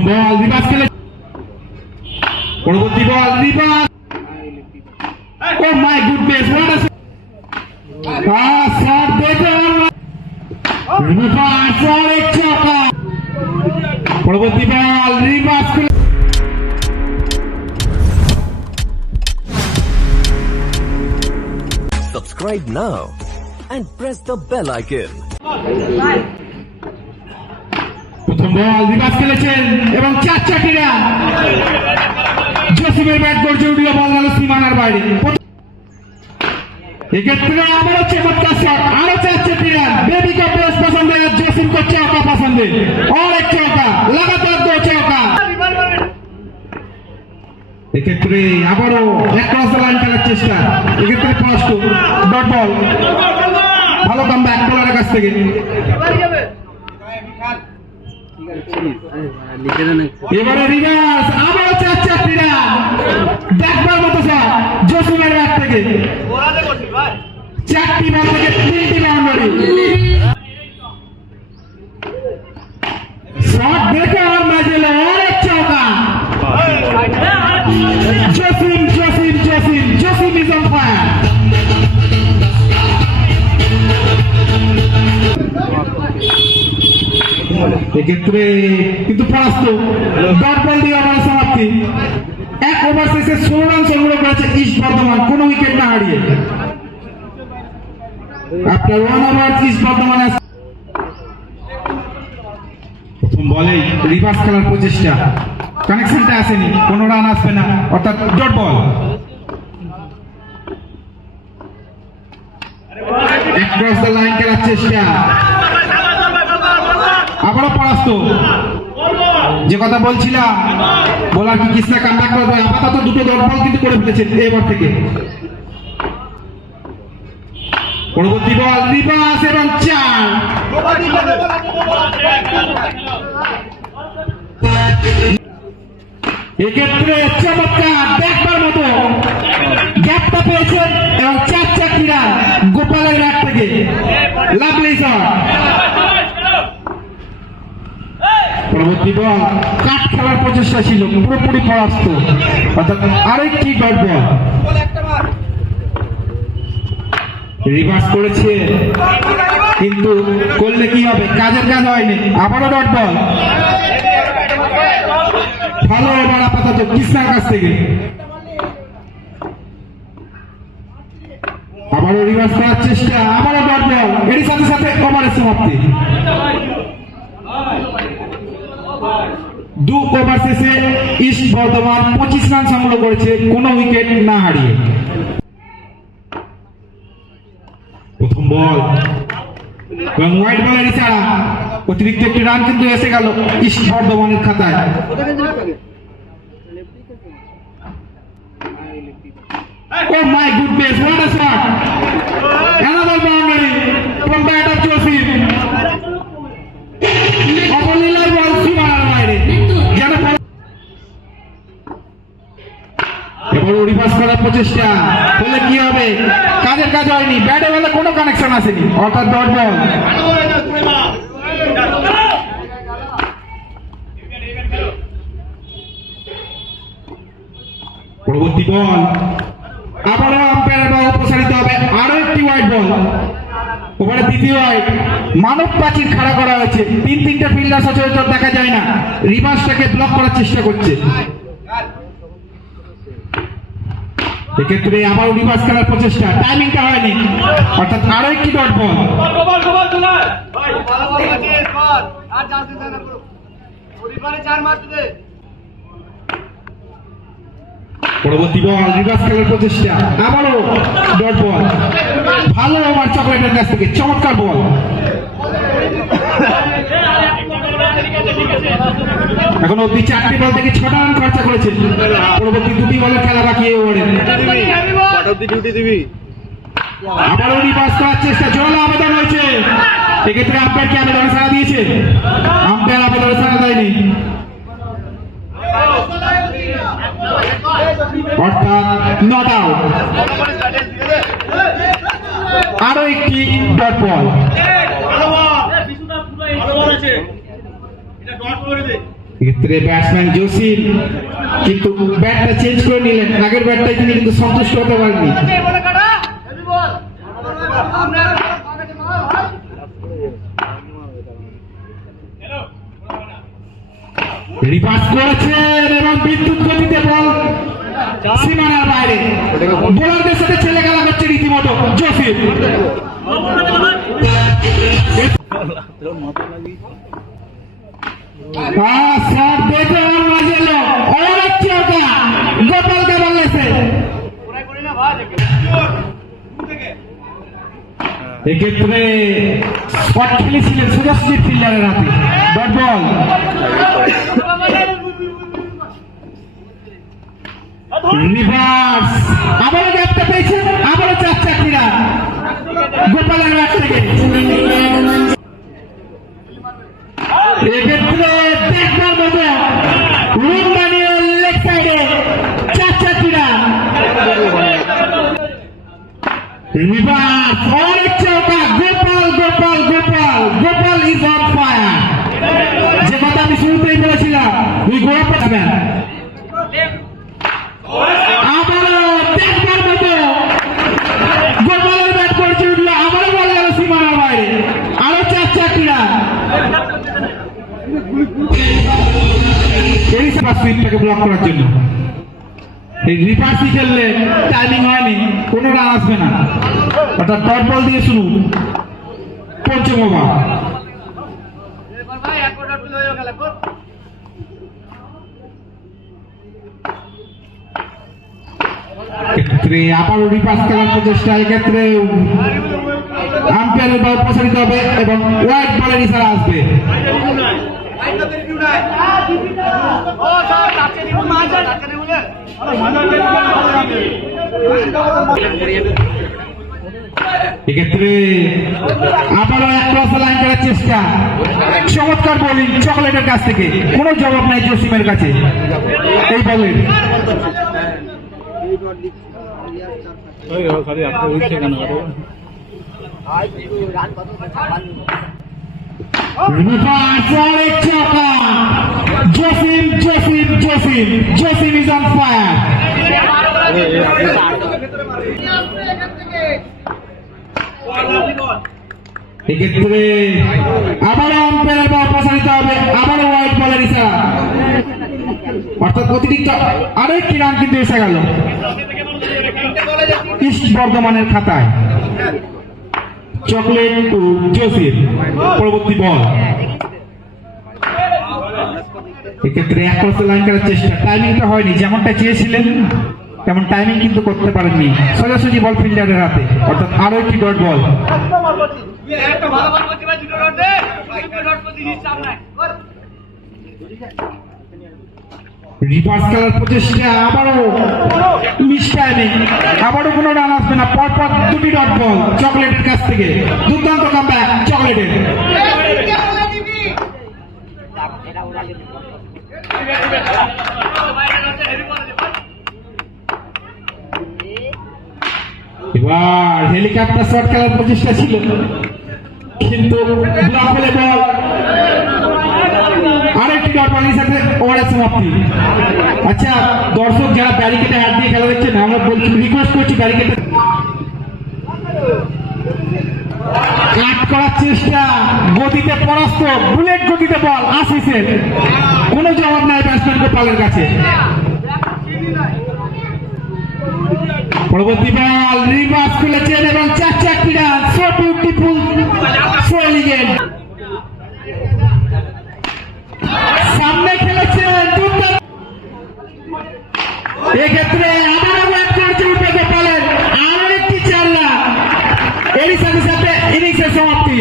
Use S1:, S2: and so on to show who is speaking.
S1: বল reverse খেলে পরবর্তী ball reverse oh my goodness what a shot দেখো রিভার্স অনেক চাকা পরবর্তী বল রিভার্স খেলে
S2: Subscribe now and press the bell icon.
S1: Libas খেলেছেন এবং চার চারটিরা জসিমের ব্যাট গর্জে উঠল বল গেল সীমানার বাইরে। এক্ষেত্রে আবারও চমৎকার শট আরও চার চারটি রান বেবি কাপড় পছন্দ জসিম করছে অকা পছন্দ অনেক চৌকা লাগাতার দো চৌকা এক্ষেত্রে আবারও একক্রস দ্য লাইন খেলার চেষ্টা। এক্ষেত্রে ফার্স্ট ভালো দাম ব্যাক বলারের কাছ থেকে। এবারে রিভার্স, আবারও চার চারটি রান দেখবার মতো স্যার, জসিমের ব্যাট থেকে। চারটি বল থেকে তিনটি বাউন্ডারি এক্ষেত্রে কিন্তু সমাপ্তি। এক ওভার শেষে ষোলো রান সংগ্রহ করেছে ইস্ট বর্ধমান। কোনো উইকেট না হারিয়ে। আপনার one over east Bardhaman reverse খেলার প্রচেষ্টা। কানেকশনটা আসেনি। কোনো রান আসবে না। অর্থাৎ dot ball across the line খেলার চেষ্টা। আবারও পরাস্ত। যে কথা বলছিলাম, বলার কি কিসনা কামব্যাক করবে? আপাতত দুটো ডট কিন্তু করে ফেলেছেন এবার থেকে। পরবর্তী বল, রিভার্স এবং চার। এক্ষেত্রে চমৎকার দেখবার মতো গ্যাপটা পেয়েছেন এবং চার রান গোপালের ব্যাট থেকে। শট পরবর্তী বল কাট খেলার প্রচেষ্টা ছিল, পুরোপুরি পরাস্ত। অর্থাৎ আরেকটি ডট বল রিভার্স করেছে, কিন্তু করলে কি হবে? কাজের কাজ হয়নি। আবারও ডট বল ভালো ওভার আপাতত কৃষ্ণার কাছ থেকে। আবারও রিভার্স করার চেষ্টা, আবারও ডট বল এর সাথে সাথে ওভারের সমাপ্তি। দু ওভার শেষে ইস্ট বর্ধমান পঁচিশ রান সংগ্রহ করেছে, কোনো উইকেট না হারিয়ে। প্রথম বল। এবং হোয়াইট বলের ইশারা, অতিরিক্ত একটি রান কিন্তু এসে গেল ইস্ট বর্ধমানের খাতায়। ও my goodness what a shot another boundary from the attack Jasim অবলীলায় করার প্রচেষ্টা। হলে কি হবে? কাজের কাজ হয়নি। ব্যাটে বলে কোনো কানেকশন আসেনি। অর্থাৎ ডট বল পরবর্তী বল। আবারও আম্পায়ারের বাহু প্রসারিত হবে। আরও একটি হোয়াইট বল ওখানে দ্বিতীয় হোয়াইট মানব প্রাচীর খাড়া করা হয়েছে। তিন তিনটে ফিল্ডার সচরাচর দেখা যায় না। রিভার্সটাকে ব্লক করার চেষ্টা করছে। এক্ষেত্রে আবারও রিভার্স খেলার প্রচেষ্টা। টাইমিংটা হয়নি। অর্থাৎ আরও একটি ডট বল পরবর্তী বল রিভার্স খেলার প্রচেষ্টা। আবারও ডট বল ভালো ওভার চকলেটের কাছ থেকে, চমৎকার বল এখন অব্দি চারটি বল থেকে ছটা রান খরচা করেছে। পরবর্তী দুটি বলের খেলা বাকি ওভারে।
S3: ডিউটি দিবি।
S1: আবারও করার চেষ্টা। জল আবেদন হয়েছে। এক্ষেত্রে আম্পায়ার কি আবেদনে সাড়া দিয়েছে? আম্পায়ার আবেদনে সাড়া দেয়নি। অর্থাৎ নট আউট আরও একটি ডট বল এক্ষেত্রে ব্যাটসম্যান জসিম কিন্তু ব্যাটটা চেঞ্জ করে নিলেন। আগের ব্যাটটাই তিনি কিন্তু সন্তুষ্ট হতে পারেননি। রিভার্স করেছেন এবং বিদ্যুৎ গতিতে বল সীমানার বাইরে। বোলারদের সাথে ছেলে খেলা করছে রীতিমতো। জসিম। এক্ষেত্রে স্পট খেলেছিলেন সুদর্শিত ফিল্ডারের হাতে। Dot ball. রিভার্স আবারও গ্যাপটা পেয়েছেন, আবারও চার চাকরিরা। গোপালের ব্যাট থেকে এক্ষেত্রে দেখবার মতো রুম বানিয়ে লেগ সাইডে চার চাকরিরা রিভার্স অনেক চৌকা Gopal Gopal Gopal Gopal is on fire আমি শুরুতেই বলেছিলাম উই গোড়া পাঠাবেন আবারও দেখবার মতো গোপালের আবারও বল গেল সীমানার বাইরে। আরও চার চারটিরা এরিসা সুইপটাকে ব্লক করার জন্য। এই রিভার্সি খেললে টাইমিং হয়নি কোনো রান আসবে না অর্থাৎ ডট বল দিয়ে শুরু পঞ্চম ওভার ক্ষেত্রে আবারও রিভার্স খেলার প্রচেষ্টা এক্ষেত্রে আম্পায়ারের বল প্রসারিত হবে এবং হোয়াইট বলের ইশারা আসবে এক্ষেত্রে আবারও এক ক্রস লাইন করার চেষ্টা। চমৎকার বোলিং চকলেটের কাছ থেকে। কোনো জবাব নাই জসিমের কাছে। এই বলের রিভার্স চাপা Jasim Jasim Jasim Jasim is on fire এক্ষেত্রে আবারও আম্পায়ারের বল প্রসারিত হবে, আবারও হোয়াইট বলের ইশারা অর্থাৎ অতিরিক্ত আরও একটি রান কিন্তু এসে গেল। ইস্ট বর্ধমানের খাতায়। চকলেট টু জসিম পরবর্তী বল। এক্ষেত্রে এক ক্রসে লাইন করার চেষ্টা। টাইমিংটা হয়নি, যেমনটা চেয়েছিলেন, তেমন টাইমিং কিন্তু করতে পারেননি। সোজাসুজি বল ফিল্ডারের হাতে, অর্থাৎ আরও একটি ডট বল রিভার্স খেলার প্রচেষ্টা আবারও টাইমিং আবারও কোনো রান আসবে না, পরপর দুটি ডট বল চকলেটের কাছ থেকে। দুর্দান্ত কামব্যাক চকলেটের। এবার হেলিকপ্টার শট খেলার প্রচেষ্টা ছিল। কিন্তু আরেকটি ডট বলের সাথে ওভারের সমাপ্তি। আচ্ছা দর্শক যারা ব্যারিকেটে হাত দিয়ে খেলা দেখছেন, আমরা বলছি রিকোয়েস্ট করছি ব্যারিকেটে কাট করার চেষ্টা, গতিতে পরাস্ত বুলেট গতিতে বল আশিসের কোনো জবাব নাই ব্যাটসম্যান গোপালের কাছে। পরবর্তী বল রিভার্স খুলেছেন এবং চার চারটি run so beautiful so elegant সামনে খেলেছেন দুর্দান্ত এক্ষেত্রে আবারও ব্যাট করছে উঠে গোপালের আর একটি চাল্লা। এরই সাথে সাথে ইনিংসের সমাপ্তি।